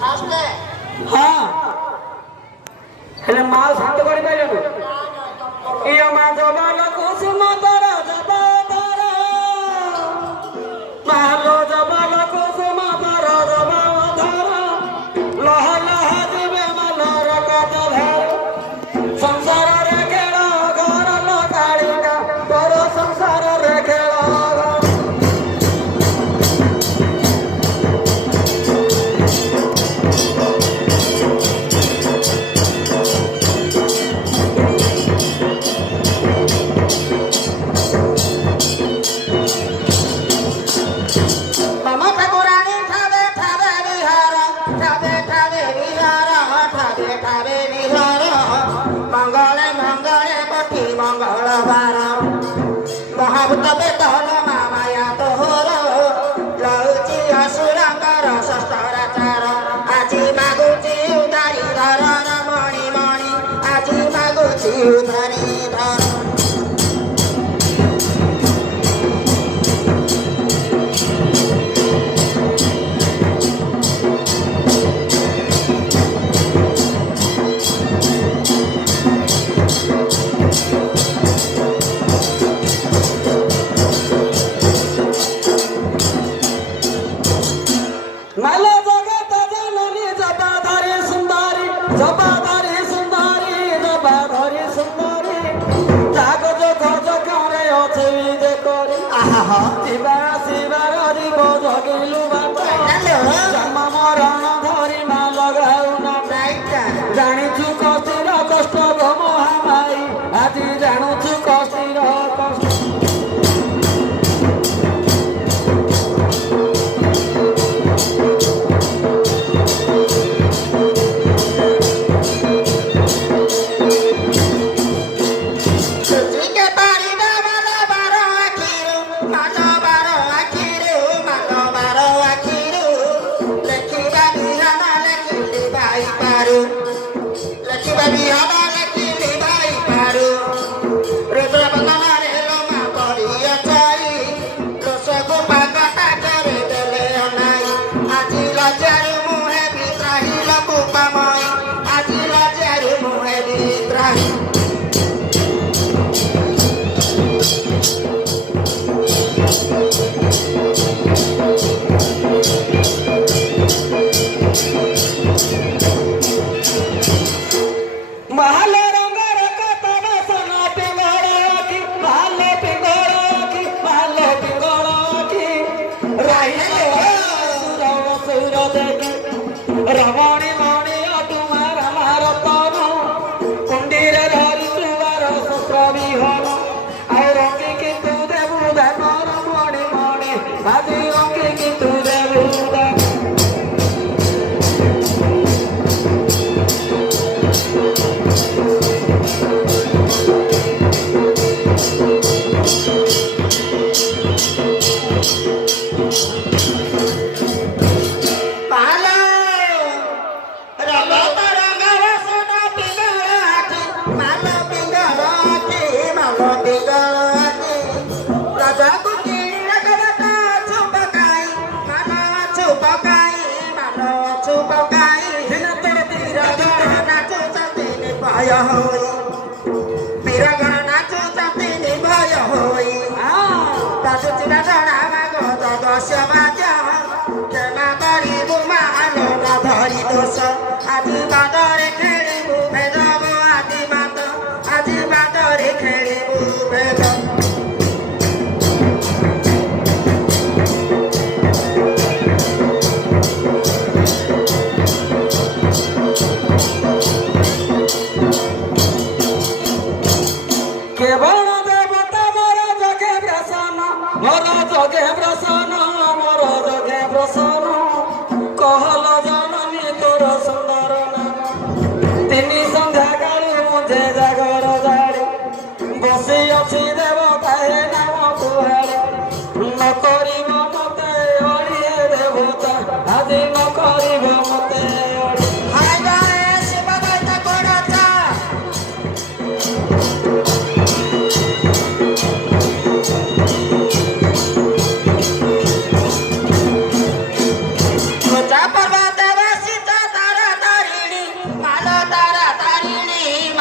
হ্যাঁ ହେଲେ ମା ଶାନ୍ତ କରିପାରିଲୁ ଇଏ ମା ଜବାନ କୁସୁମ ତର ଜବାଦର ମାଲୋ ଜବାନ କୁସୁମ ତର ଜବାଦର ଲହ ଲହ ଯିବେ ମଲର କଦଧର ସଂସାରରେ ଖେଳ ଘର ଲଗାଳିକା ତୋର ସଂସାରରେ ଖେଳ মহাভূত বেতন মামায়া তোহর লউচি অসুরঙ্গর ষষ্ঠরাচার আজি মাগুচি উদারি ধরণ মণি মণি আজি মাগুচি উদারি ধর ଜାଣିଛୁ କଷ୍ଟିର କଷ୍ଟ ମହାମାଇ ଆଜି ଜାଣୁଛୁ କଷ୍ଟିର କଷ୍ଟ ରମଣୀ ମଣି ତୁମାର ରତନ କୁଣ୍ଡୀରେ ଧରିଥିବାର ଶସ୍ତ୍ର ବିହନ ଆଉ ରଙ୍ଗି କିନ୍ତୁ ଦେବୁ ଧନର ମଣି ମଣି ଆଜି ରଙ୍ଗି କିନ୍ତୁ ଦେବୁ ବୀରଗଣ ନାଚୁଛନ୍ତି ନିର୍ଭୟ ହୋଇ ବାଜୁଛି ନା ଜଣାବାଗ ଦଶ ବାଜ କ୍ଷମା କରିବୁ ମାନ ଧରି ଦୋଷ ଆଜି ବାଦରେ ଖେଳିବୁ ଭେଦବ ଆଜି ବାଦରେ ଖେଳିବୁ ଭେଦ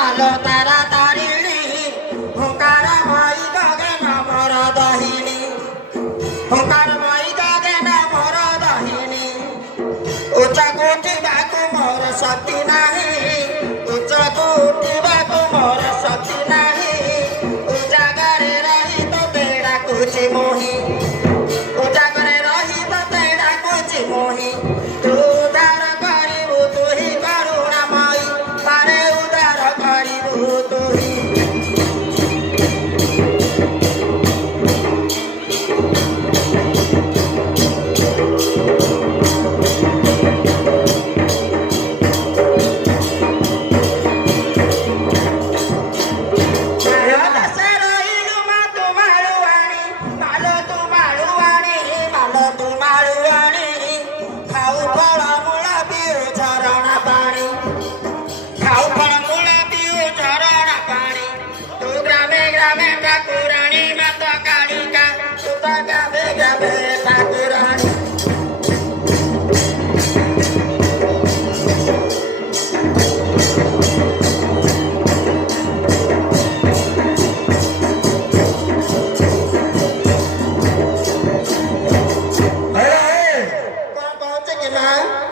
ମାଲୋ ତାରା ତାରିଣୀ ହୁଙ୍କାର ମଇ ଗଗନ ମୋର ଦହିଣୀ ହୁଙ୍କାର ମଇ ଗଗନ ମୋର ଦହିଣୀ ଉଚ୍ଚକୁ ଉଠିବାକୁ ମୋର ଶକ୍ତି ନାହିଁ ଉଚ୍ଚକୁ ଉଠିବାକୁ ମୋର ଶକ୍ତି ନାହିଁ ଉଜାଗରେ ରହି ତୋତେ ଡାକୁଛି ମୋହି ଉଜାଗରେ ରହି ତୋତେ ଡାକୁଛି ମୋହି ତୁ ଉଦ୍ଧାର କରିବୁ ତୁ ହିଁ କରୁଣାମୟୀ ପାରେ ଉଦ୍ଧାର କରିବୁ ତୁ ହିଁ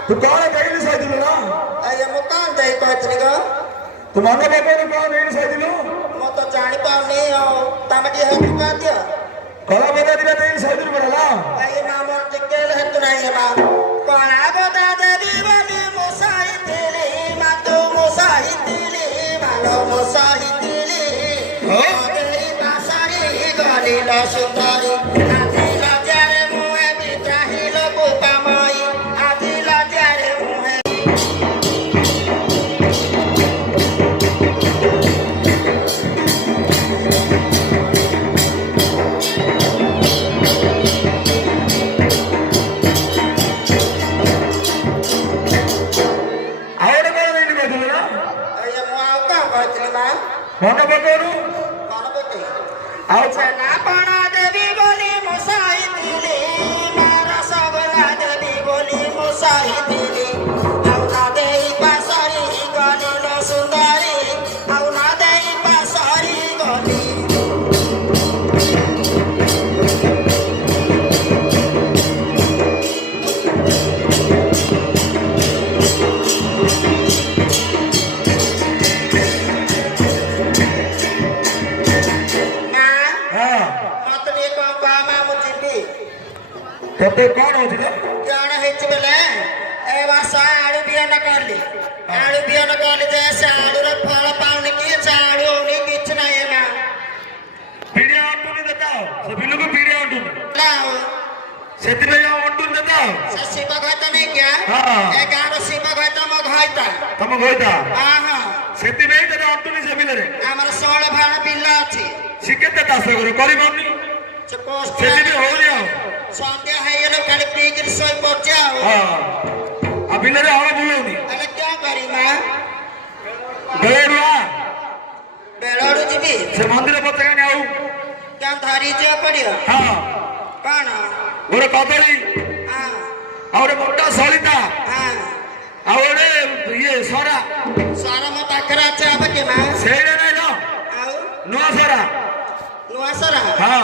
तू कौन है कहीं साइड लो ना आये मु कान दे कहतनी गो तू मन बाबा ने कौन नहीं साइड लो मु तो जानि पाउनी तमे दी हेतु का दियो कला बता दिला नहीं साइड लो बड़ा आये ना मोर टिकेल हेतु नहीं बा कोना बता देवी बली मुसाई तेली मा तू मुसाई तेली मालो मुसाई तेली ओ तेरी पासारी गली लो सुंदरी आधी लजारे मुए बिचाही लो पुकामई आधी लजारे मुए मन बकरू ना पाना देवी बोली मुसाई दिली मारा सबला देवी बोली मुसाई दिली औना देई पासरी गली लो सुंदरी औना देई पासरी गली तते कौन होती है कौन हिच बेले ए वासा आलू बियान करली जे आलू रे फल पाउनी की आलू होनी किछ नहीं ना पीड़िया अंटुनी देता से बिल्लू को पीड़िया अंटुनी लाओ सेति में अंटुनी देता से शिव कहता नहीं क्या हां ए गारो शिव कहता म घाइता तम गोइता हां हां सेति में ते अंटुनी से बिले रे हमर 16 भाण बिल्ला अछि सिकेते तास करे करिबनी से पोस्ट सेति में हो लियो संध्या है ये लोग खाली पी के सोई पहुंचा हो हां अब बिले रे हवा बोलोनी अरे क्या करी मां बेरुआ बेलोड़ू जीबी से मंदिर पतगा ने आउ क्या धारी जे पड़ियो हां कौन गोरे कदली हां और मोटा सलिता हां और ये सरा सारा म पाखरा चाब के मां सेरे नै लो आउ नुआ सरा हां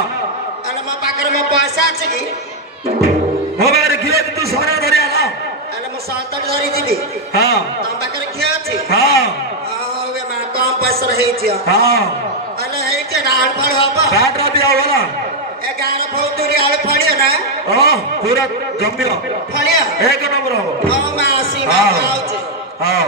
अरे म पाखर में पैसा अछि की हो बारे कियो तू सरा धरि आला अरे म 7 धरि जीबी हां तम पाखर कियो अछि हां वे मा कम पैसा रही छियो हां अरे हे के आड़ फल होबो काट राती आवला ए गार भौतुरी आड़ फड़ियो ना ओ पूरा जम्बियो फड़ियो एक नंबर हो ओ मासी मा आउछ हां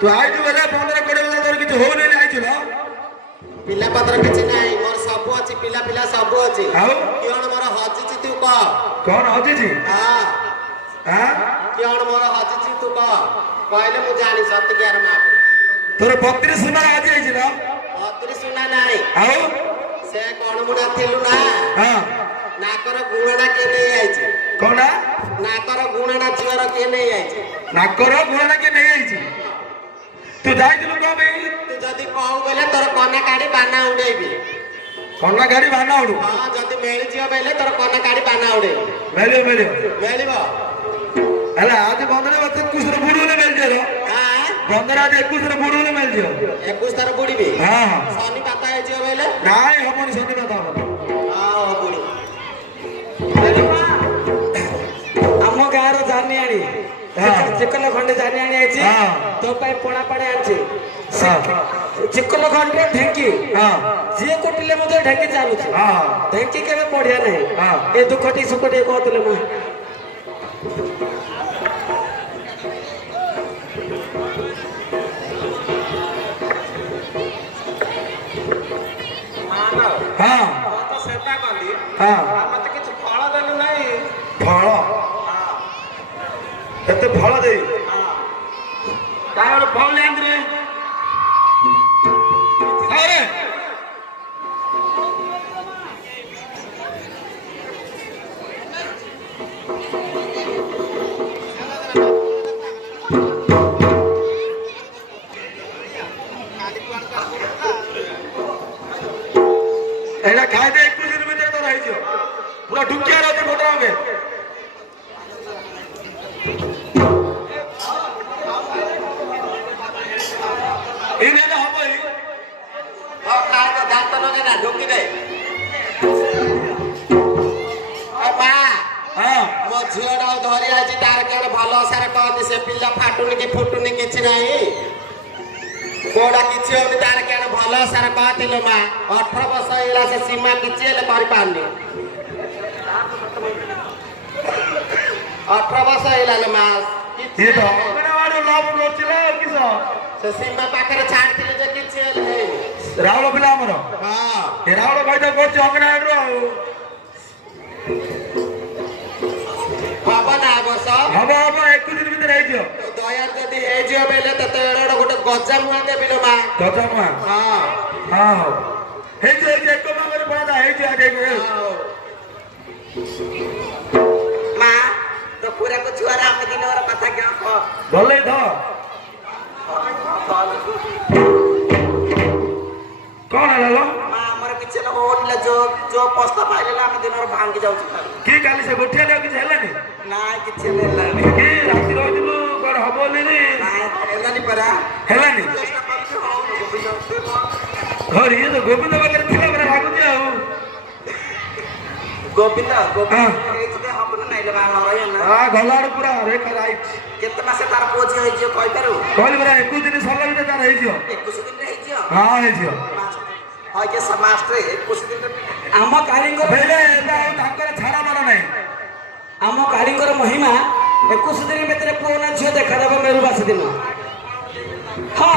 तू आई जो गला 15 कोड़े वाला तोर किछ हो नै आई छलो पिला पत्र किछ नै मोर सब अछि पिला पिला सब अछि आउ कियण मोर हजिछि तू क कोन हजिछि हां हां कियण मोर हजिछि तू क कहले मु जानि सत्य मा तोर 32 सुना आज आई छलो 32 सुना नै आउ ସେ କଣ ମୁଣ୍ଡା ଥିଲୁ ନା ହଁ ନାକର ଗୁଣଟା କିଏ ନେଇ ଯାଇଛି କଣଟା ନାକର ଗୁଣଟା ଝିଅର କିଏ ନେଇ ଯାଇଛି ନାକର ଗୁଣଟା କିଏ ନେଇଯାଇଛି ତୁ ଯାଇଥିଲୁ କଣ ପାଇଁ ତୁ ଯଦି କହୁ ବୋଲେ ତୋର କନା କାଢି ବାନା ଉଡେଇବି କନା ଗାଡି ବାହାନା ଉଡୁ ହଁ ଯଦି ମିଳିଯିବ ବୋଲେ ତୋର କନା କାଢି ବାନା ଉଡେଇବି ମିଳିବ ମିଳିବ ମିଳିବ ହେଲା ଆଜି ବନ୍ଦରେ 21 ବୁଡୁଲେ ମିଳିଯିବ ବନ୍ଦରେ ଆଜି 21 ବୁଡୁଲେ ମିଳିଯିବ 21 ଥର ବୁଡିବି ହଁ ହଁ ଶନି ପାତା ହେଇଯିବ ବୋଲେ ନାଇଁ ହବନି ଶନି କଥା ହବନି ହଁ ବୁଡି ଆମ ଗାଁର ଜାନିଆଣି ଚିକଲ ଖଣ୍ଡେ ଜାନିଆଣି ହେଇଛି ତୋ ପାଇଁ ପଣା ପାଣି ଆଣିଛି ଚିକଲ ଖଣ୍ଡେ ଢେଙ୍କି ଯିଏ କୋଟିଲେ ମଧ୍ୟ ଢେଙ୍କି ଚାଲୁଛି ଢେଙ୍କି କେବେ ପଢିଆ ନାହିଁ ଏ ଦୁଃଖଟି ସୁଖଟି କହୁଥିଲେ ମୁଁ ହଁ ତ ସେବା କଲି ହଁ ମତେ କିଛି ଫଳ ଦେଲୁ ନାହିଁ ଫଳ ଏତେ ଫଳ ଦେଇ ତାର ଫଳ ଆଣିದ್ರೆ ଆରେ ଏଇଟା ଖାଇଦେ 21 ଦିନ ଭିତରେ ତ ରହିଯିବ ପୁରା ଢୁକିଆର ଅଛି ଫଟୋ ହବେ ଏଇ ନେଲେ ହବ ଏଇ ଖାଇତେ ଦାନ୍ତ ଲଗେ ନା ଢୁକି ଦେ ମା ହଁ ମୋ ଝିଅଟାକୁ ଧରି ଆଜି ତାର କେବେ ଭଲ ସାର କହନ୍ତି ସେ ପିଲା ଫାଟୁନି କି ଫୁଟୁନି କିଛି ନାହିଁ କୋଉଟା କିଛି ହଉନି ତାର କେବେ ଭଲ ସାର କହିଥିଲୁ ମା 18 ବର୍ଷ ହେଇଗଲା ସେ ସୀମା କିଛି ହେଲେ କରିପାରୁନି 18 ବର୍ଷ ହେଇଗଲା ମା ଇଏ ତ ଅଙ୍ଗନବାଡି ଲାଭ କରୁଥିଲା କିସ ସେ ସୀମା ପାଖରେ ଛାଡିଥିଲେ ଯେ କିଛି ହେଲେ ହେଇନି ରାଉଳ ପିଲା ଆମର ହଁ ଏ ରାଉଳ ଭାଇ ତ କରୁଛି ଅଙ୍ଗନବାଡିରୁ ଆଉ ହବ ନା ବର୍ଷ ହବ ହବ 21 ଦିନ ଭିତରେ ହେଇଯିବ ଦୟାର ଯଦି ହେଇଯିବ ବେଲେ ତତେ ଗୋଟେ ଗଜା ମୁହାଁ ଦେବି ଲୋ ମା ଦଶମା ହଁ ହଁ ହଉ ହେଇଯିବ ହେଇଯିବ ଏକ ମାଙ୍ଗରେ ପଳା ହେଇଯିବ ଆଜି ମା ତ ପୁରାକୁ ଛୁଆର ଆମ ଦିନର କଥା କ'ଣ କହ ଭଲ ଧ କଣ ହେଲା ମା ଆମର କିଛି ନ ହୋଟେଲ ଯୋଉ ପସ୍ତା ପାଇଲେ ଆମ ଦିନର ଭାଙ୍ଗି ଯାଉଛି ଖାଲି କି କାଲି ସେ ଗୋଠିଆ ଦେହ କିଛି ହେଲାନି ନାଇଁ କିଛି ହେଲାନି କି ରାତି ରହିଥିଲୁ କଣ ହବ ବୋଲି ନାଇଁ ହେଲାନି ପରା ହେଲାନି ଚେଷ୍ଟା କରୁଛୁ ହଉନି ଘରେ ଇଏ ତ ଗୋବିନ୍ଦ ପାଖରେ ଥିଲା ପରା ଲାଗୁଛି ଆଉ ଗୋବିନ୍ଦ ହେଇଥିଲେ ହବ ନା ନାଇଁ ମା ନରୟ ନା ଗଲା ଆଡୁ ପୁରା ରେଖା ରାଇଟ୍ କେତେ ମାସ ତାର ପୁଅ ଝିଅ ହେଇଯିବ କହିପାରୁ କହିଲି ପରା 21 ଦିନ ସରିଲା ଭିତରେ ତାର ହେଇଯିବ 21 ଦିନରେ ହେଇଯିବ ହଁ ହେଇଯିବ হয় কে মাস্টারে 21 দিনের ଆମ କାଳୀଙ୍କର ବେଲେ ଏବେ ଆଉ ତାଙ୍କର ଛାଡା ମାର ନାହିଁ ଆମ କାଳୀଙ୍କର ମହିମା 21 ଦିନ ଭିତରେ ପୁଅ ନା ଝିଅ ଦେଖାଦେବ ମେରୁବାସୀ ଦିନ ହଁ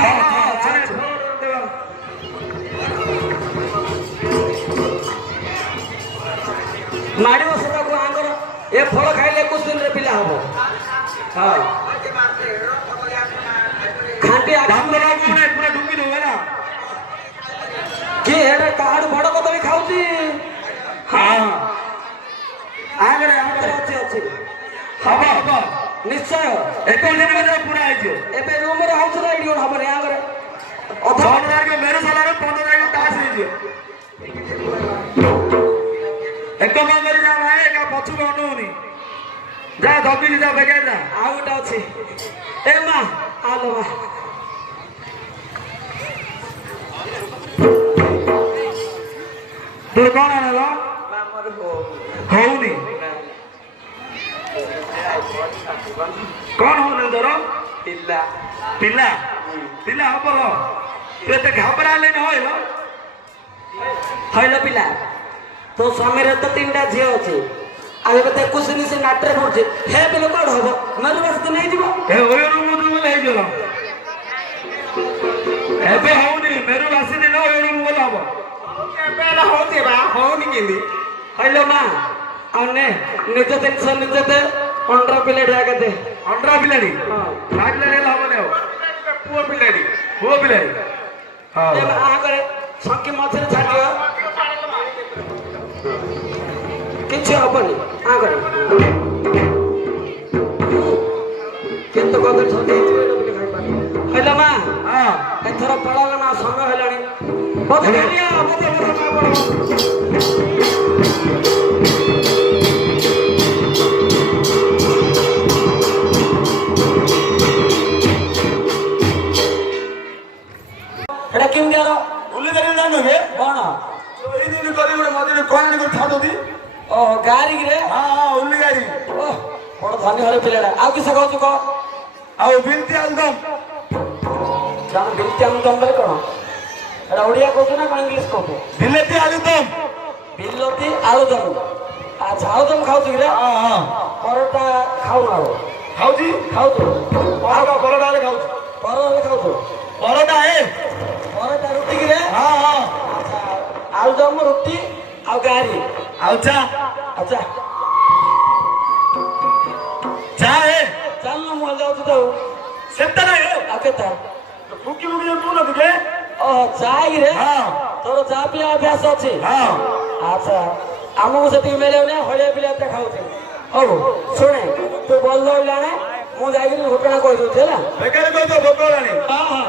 ମାଡ଼ି ବସିବାକୁ ଆଙ୍କର ଏ ଫଳ ଖାଇଲେ 21 ଦିନରେ ପିଲା ହବ ହଁ ଖାଣ୍ଟି ପୁରା ଢୁକି ଦଉ ହେଲା କିଏ ହେଲେ କାହାଠୁ ବଡ କଦଳୀ ଖାଉଛି ହଁ ଆଗରେ ଅଛି ଅଛି ହବ ହବ ନିଶ୍ଚୟ 21 ଦିନ ଭିତରେ ପୁରା ହେଇଯିବ ଏବେ ରୁମରେ ହଉଛି ନା ଏଇଠି ହବନି ଆଗରେ ଅଧା 16 ତାରିଖ ମେରୁ ସଲାରେ 15 ତାରିଖ ତାସ ହେଇଯିବ ଏକ ମାଙ୍ଗରେ ଯା ଭାଇ ଏକା ପଛକୁ ଅନଉନି ଯା ଧବିକି ଯା ବେଗାଇ ଯା ଆଉ ଗୋଟେ ଅଛି ଏ ମା ଆଲୋ ମା তোর কোন আনলো হউনি কোন হউনি তোর পিল্লা পিলা পিলা হবল তুই এতে ঘাবড়ালে না হইল হইল পিলা তো স্বামীর তো 3টা ঝিও আছে আর ଏବେ 21 ଦିନ ସେ ନାଟରେ ପଡୁଛି ହେ ପିଲା କଣ ହବ ମେରୁବାସୀ ଦିନ ହେଇଯିବ ଏ ଓୟରୁ ମୁଦୁ ବୋଲେ ହେଇଯିବ ଏବେ ହଉନି ମେରୁ ବାସି ଦିନ ଓୟରୁ ବୋଲେ ହବ ଏବେ ହେଲା ହଉଛି ବା ହଉନି କେମିତି ହଇଲ ମା ଆଉ ନେ ନିଜ ଜିନିଷ ନିଜେ ଦେ ଅଣ୍ଡ୍ରା ପିଲାଟି ଆଗେ ଦେ ଅଣ୍ଡରା ପିଲାଡି ହଁ ମା ପିଲାଡି ହେଲେ ହବନି ଆଉ ପୁଅ ପିଲାଟି ପୁଅ ପିଲାଡି ହଁ ଏ ମା ଆଗରେ ସଙ୍କି ମଝିରେ ଛାଡିବ କିଛି ହବନି ଆ କରେ କେତେ କଦଳୀ ସନ୍ଧ୍ୟା ହେଇଥିବ ଏଇଟା ବୋଲି ଖାଇପାରୁନି କହିଲା ମା ଏଥର ପଳାଇଲା ନା ସମୟ ହେଲାଣି ମତେ ଖେଳିଆ ମତେ ମା ପଡ ଏଟା କେମିତି ଆର ଉଲ୍ଲି କରି ଜାଣିନୁ କେ କଣ ଏଇ ଦିନ କରି ଗୋଟେ ମଝିରେ କଣ କରି ଛାଡୁଛନ୍ତି ଓ ଗାରିକିରେ ଉଲ୍ଲି ଗାଡ଼ି ଓ ବଡ ଧନୀ ଘର ପିଲାଟା ଆଉ କିସ କହୁଛୁ କହ ଆଉ ବିଲତି ଆଲଦମ କଣ ବିଲତି ଆଲୁଦମ ବୋଲେ କଣ ଏଟା ଓଡ଼ିଆ କହୁଛୁ ନା କଣ ଇଂଲିଶ କହୁଛୁ ବିଲେତି ଆଲୁଦମ ବିଲତି ଆଳୁଦମ ଆଚ୍ଛା ଆଳୁଦମ ଖାଉଛୁ କିରେ ପରଟା ଖାଉନ ଆଉ ଖାଉଛି ଖାଉଛୁ ପରଟା ହେଲେ ଖାଉଛି ପରଟା ଖାଉଛୁ ପରଟା ପରଟା ରୁଟି କିରେ ଆଚ୍ଛା ଆଳୁଦମ ରୁଟି ଆଉ ଗାରି ଆଉ ଚା ଆଚ୍ଛା ଚା ଚାଲୁନ ମୁଁ ଯାଉଛି ତ ସେଟା ନାହିଁ ଆଉ କେତେ ଫୁକି ଫୁକି ଯୋଉ ତୁ ନଦୀ କେ ଓହୋ ଚା କିରେ ତୋର ଚା ପିଇବା ଅଭ୍ୟାସ ଅଛି ଆଚ୍ଛା ଆମକୁ ସେତିକି ମିଳିବନି ହଳିଆ ପିଲା ଏତେ ଖାଉଛି ହଉ ଶୁଣେ ତୁ ଭଲ ରହିଲାଣି ମୁଁ ଯାଇକିରି ଘଟଣା କହିଦେଉଛି ହେଲା ବେକାରୀ କହିଛ ଭୋକ ହେଲାଣି ହଁ